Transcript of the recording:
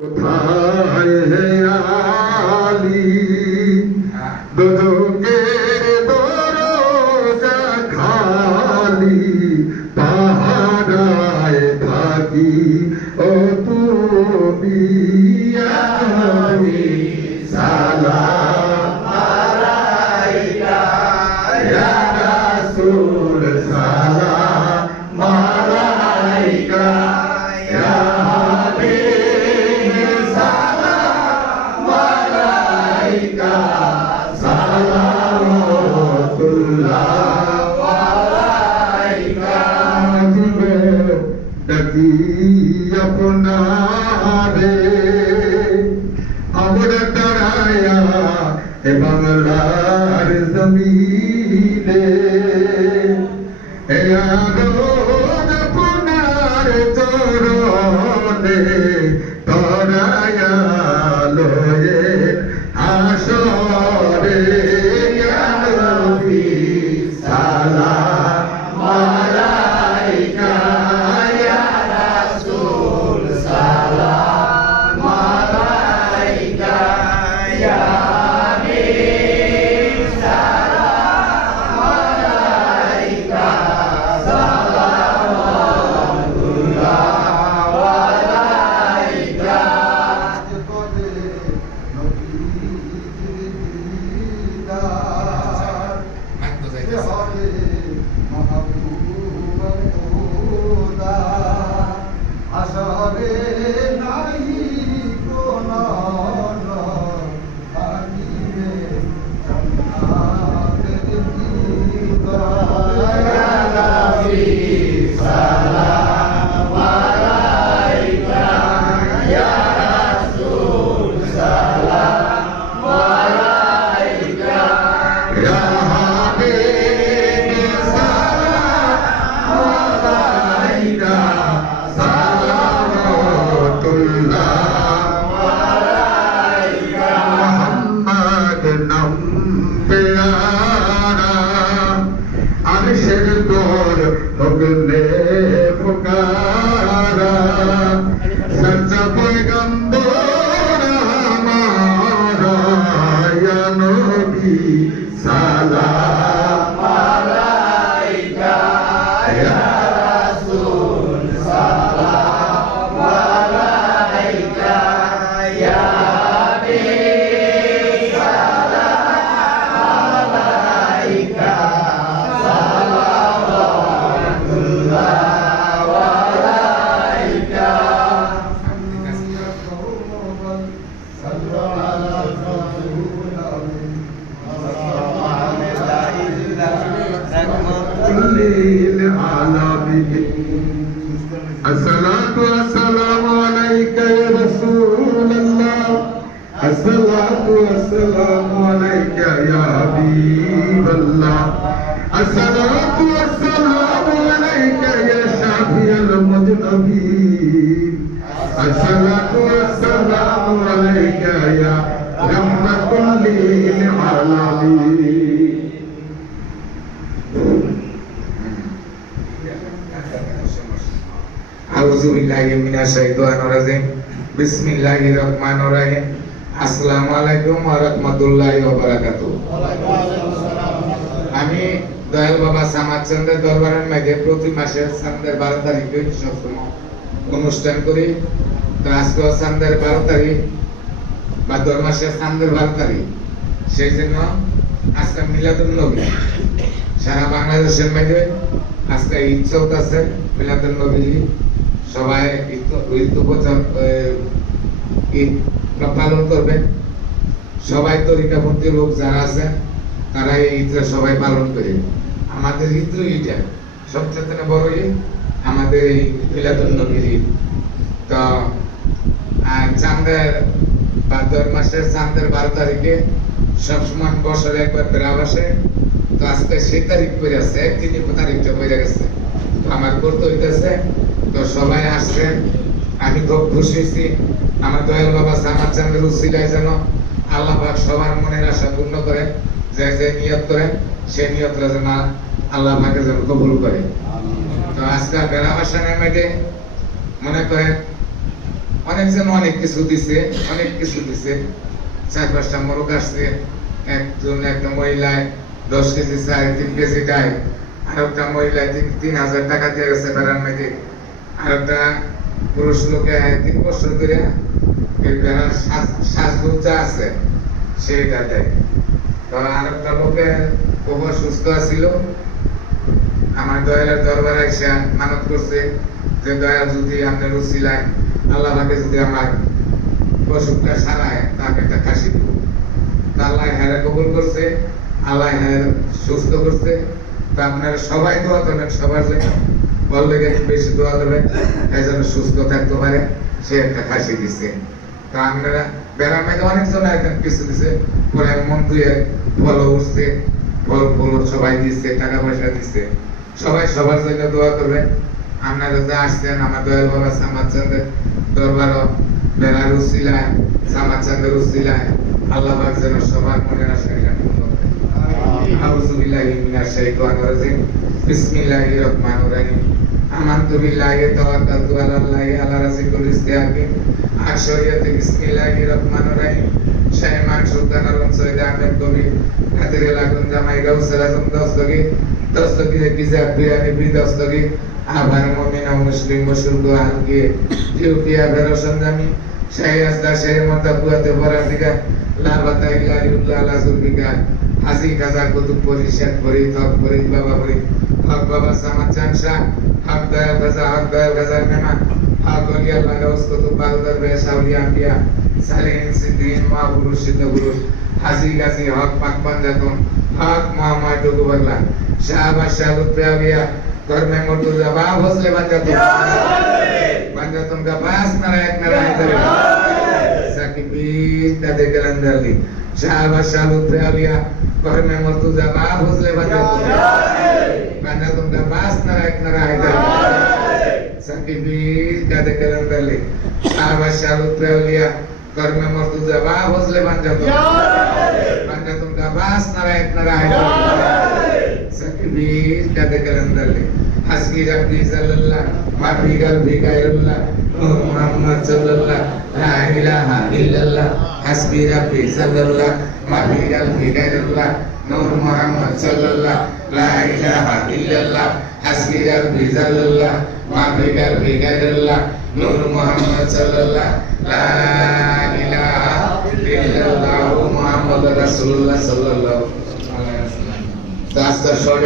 কোথায় হে আলী দুদকের দরজা খালি পাহারায় থাকি ও তুমি আমি সালাম আলাইকা ইয়া রাসূল সালাম আলাইকা ইয়া আপনারে আমরা তারায়া এ বাংলার জমিনে এ আরোজ আপনার চরণে তরায়া লয়ে আসরে ইয়া নবী সালাম আলাইকা ইয়া রাসূল সালাম আলাইকা ইয়া হাবিব সালাম আলাইকা সালামুল্লাহ আলাইকা আসরে নাই কোন থাকিবে জান্নাতের ভিতর ইয়া নবী সালাম আলাইকা ইয়া রাসূল সালাম আলাইকা ইয়া হাবিব সালাম আলাইকা আরশের দর হগলে ফুকারা সচ্চা পয়গম্বর হামারা ইয়া নবী সালাম আলাইকা ইয়া রাসূল সালাম আলাইকা ইয়া হাবিব সালাম আলাইকা الصلاة والسلام عليك يا رسول الله الصلاة والسلام عليك يا حبيب الله الصلاة والسلام عليك يا شافي المذنبين الصلاة والسلام عليك يا رحمة للعالمين আউযু বিল্লাহি মিনাশ শাইতানির রাজিম বিসমিল্লাহির রহমানির রহিম আসসালামু আলাইকুম ওয়া রাহমাতুল্লাহি ওয়া বারাকাতুহু আমি দয়াল বাবা সামাদচন্দ্রের দরবারের মধ্যে প্রতি মাসের চাঁদের 12 তারিখে সবসময় অনুষ্ঠান করি। তো আজকে চাঁদের 12 তারিখ বা 10 মাসের চাঁদের 12 তারিখ, সেই জন্য আজকে মিলাদুন নবী সারা বাংলাদেশের মধ্যে আজকে ঈদ চলতেছে। মিলাদুন নবী সবাই ঈদ পালন করবেন। সবাই তরিকাপন্থী লোক যারা আছেন তারা এই ঈদটা সবাই পালন করে। আমাদের ঈদ এইটা সবচেয়ে বড় ঈদ, আমাদের এই মিলাদুন নবীর ঈদ। তো চাঁদের বা 10 মাসের চাঁদের 12 তারিখে সবসময় বছরে একবার বেড়াব আসে। তো আজকে সেই তারিখ পড়ে আছে, একদিনই তারিখটা পড়ে গেছে। আমার করতে হইতেছে, তো সবাই আসছেন, আমি খুব খুশি হয়েছি। আমার দয়াল বাবা সামাদচন্দ্রের উসিলায় যেন আল্লাহ পাক সবার মনের আশা পূর্ণ করে, যে যে নিয়ত করেন সেই নিয়তটা যেন আল্লাহ পাকে যেন কবুল করে। তো আজকে বেড়া বাসানের মেয়েটে মনে করেন অনেকজন অনেক কিছু দিছে, অনেক কিছু দিছে। 4-5টা মোরগ আসছে, একটা মহিলায় 10 কেজি চাল, 3 কেজি ডাল, আর একটা মহিলায় 3,000 টাকা দিয়ে গেছে বেড়ার মেয়েদের, আর একটা পুরুষ লোকে 3 বছর ধরে এই বেড়ার শ্বাসরোধ যা আছে সেটা দেয়। তো আর একটা লোকে খুব অসুস্থ আছিল, আমার দয়ালের দরবারে এসে মানত করছে যে দয়াল যদি আপনার উসিলায় আল্লাহ পাকে যদি আমার অসুখটা সারায় তাকে একটা খাসি দিব। আল্লাহ হ্যাঁ কবুল করছে, আল্লাহ হ্যাঁ সুস্থ করছে। তো আপনারা সবাই দোয়া করবেন, সবার জন্য বললে বেশি দোয়া করবেন, এই যেন সুস্থ থাকতে পারে। সে একটা খাসি দিচ্ছে। তো আপনারা বেড়ার মধ্যে অনেকজন এখন কিছু দিচ্ছে, পরে মন দুয়ে ফল উঠছে, ফল সবাই দিচ্ছে, টাকা পয়সা দিচ্ছে। সবাই সবার জন্য দোয়া করবেন। আপনারা যে আসছেন আমার দয়াল বাবা সামাদ চাঁদের দরবার বেড়ার উসিলায়, সামাদ চাঁদের উসিলায় আল্লাহ পাক যেন সবার মনের আশা পূর্ণ করে। আউযু বিল্লাহি মিনাশ শাইতানির রাজিম। বিসমিল্লাহির রহমানির রহিম। আমানতু বিল্লাহি তাওয়াক্কালতু আলাল্লাহি আলা রাযিকুল ইসতিআকি। আশরিয়াতে বিসমিল্লাহির রহমানির রহিম। শাইমান সুলতান আলম সৈয়দ আহমেদ কবি হাতিরে লাগুন জামাই গাউসুল আজম দস্তগীর কিজাত বিরানি বি দস্তগীর আবার মুমিন ও মুসলিম মুশরিক আলকে ইউপিয়া বেরোশন জামি শাইয়াস দা শের মতা কুয়াতে ফরাদিকা লা বাতা ইল্লা ইল্লাহ লা যুলবিকা হাজি কাজা কুতুব পরিশাদ করি তব করি বাবা করি হক বাবা সামাদ চানসা হক দয়াল গাজা মেহমান হক ওলি আল্লাহ গাউস কুতুব বালদার বে সাউলিয়া আম্বিয়া সালিহিন সিদ্দিন মা পুরুষ সিদ্ধ পুরুষ হাজি গাজী হক পাক পাঞ্জাতন হক মোহাম্মদ ডুগুবাগলা শাহবাজ শাহরুত আলিয়া घर में मुर्तजा बाब हौसले पंजातुम का पास नारायण साकिबीर का देकर अंदर ली शाहबाज शाहरुत आलिया घर में मुर्तजा बाब हौसले पंजातुम का पास नारायण साकिबीर का देकर अंदर ली शाहबाज शाहरुत आलिया घर में मुर्तजा बाब हौसले पंजातुम का पास Narayan sakibir kata kalendale hasbi rabbi sallallahu mafi qalbi gairullah Muhammad sallallahu la ilaha illallah hasbi rabbi sallallahu mafi qalbi gairullah Nur Muhammad sallallahu la ilaha illallah hasbi rabbi sallallahu mafi qalbi gairullah Nur Muhammad sallallahu la ilaha illallah Muhammad Rasulullah sallallahu alaihi wasallam. That's the short